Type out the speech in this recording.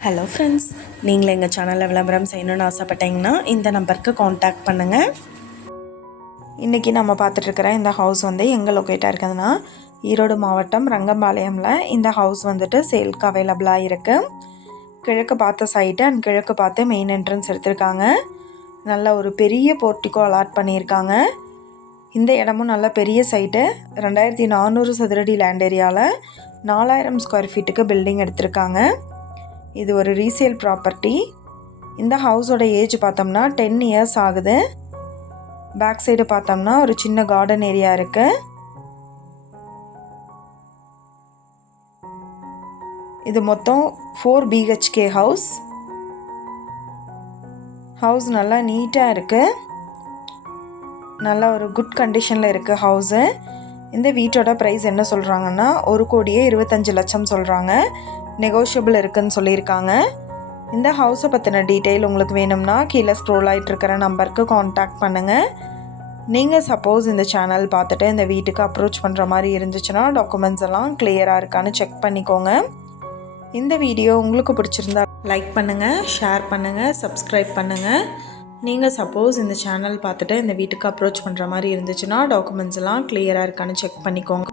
Hello friends நீங்கள் எங்கள் சேனலில் விளம்பரம் செய்யணும்னு ஆசைப்பட்டீங்கன்னா இந்த நம்பருக்கு காண்டாக்ட் பண்ணுங்கள் இன்றைக்கி நம்ம பார்த்துட்ருக்கிற இந்த ஹவுஸ் வந்து எங்கே லொக்கேட்டாக இருக்குதுன்னா ஈரோடு மாவட்டம் ரங்கம்பாளையமில் இந்த ஹவுஸ் வந்துட்டு சேல்க்கு அவைலபிளாக இருக்குது கிழக்கு பார்த்த சைட்டு அண்ட் கிழக்கு பார்த்து மெயின் என்ட்ரன்ஸ் எடுத்திருக்காங்க. நல்ல ஒரு பெரிய போர்ட்டிக்கோ அலாட் பண்ணியிருக்காங்க. இந்த இடமும் நல்ல பெரிய சைட்டு ரெண்டாயிரத்தி நானூறு சதுரடி லேண்ட் ஏரியாவில் நாலாயிரம் ஸ்கொயர் ஃபீட்டுக்கு பில்டிங் எடுத்திருக்காங்க. இது ஒரு ரீசேல் ப்ராப்பர்ட்டி இந்த ஹவுஸோட ஏஜ் பார்த்தோம்னா டென் இயர்ஸ் ஆகுது. பேக் சைடு பார்த்தோம்னா ஒரு சின்ன கார்டன் ஏரியா இருக்கு. இது மொத்தம் ஃபோர் பிஹெச்கே ஹவுஸ் ஹவுஸ் நல்லா நீட்டாக இருக்குது நல்ல ஒரு குட் கண்டிஷனில் இருக்குது ஹவுஸு இந்த வீட்டோட ப்ரைஸ் என்ன சொல்கிறாங்கன்னா ஒரு கோடியே இருபத்தஞ்சு லட்சம் சொல்கிறாங்க நெகோஷியபிள் இருக்குதுன்னு சொல்லியிருக்காங்க. இந்த ஹவுஸை பற்றின டீட்டெயில் உங்களுக்கு வேணும்னா கீழே ஸ்க்ரோல் ஆகிட்டு இருக்கிற நம்பருக்கு காண்டாக்ட் பண்ணுங்கள் நீங்கள் சப்போஸ் இந்த சேனல் பார்த்துட்டு இந்த வீட்டுக்கு அப்ரோச் பண்ணுற மாதிரி இருந்துச்சுன்னா டாக்குமெண்ட்ஸ் எல்லாம் கிளியராக இருக்கான்னு செக் பண்ணிக்கோங்க. இந்த வீடியோ உங்களுக்கு பிடிச்சிருந்தா லைக் பண்ணுங்கள் ஷேர் பண்ணுங்கள் சப்ஸ்கிரைப் பண்ணுங்கள் நீங்கள் சப்போஸ் இந்த சேனல் பார்த்துட்டு இந்த வீட்டுக்கு அப்ரோச் பண்ணுற மாதிரி இருந்துச்சுன்னா டாக்குமெண்ட்ஸ் எல்லாம் கிளியராக இருக்கான்னு செக் பண்ணிக்கோங்க.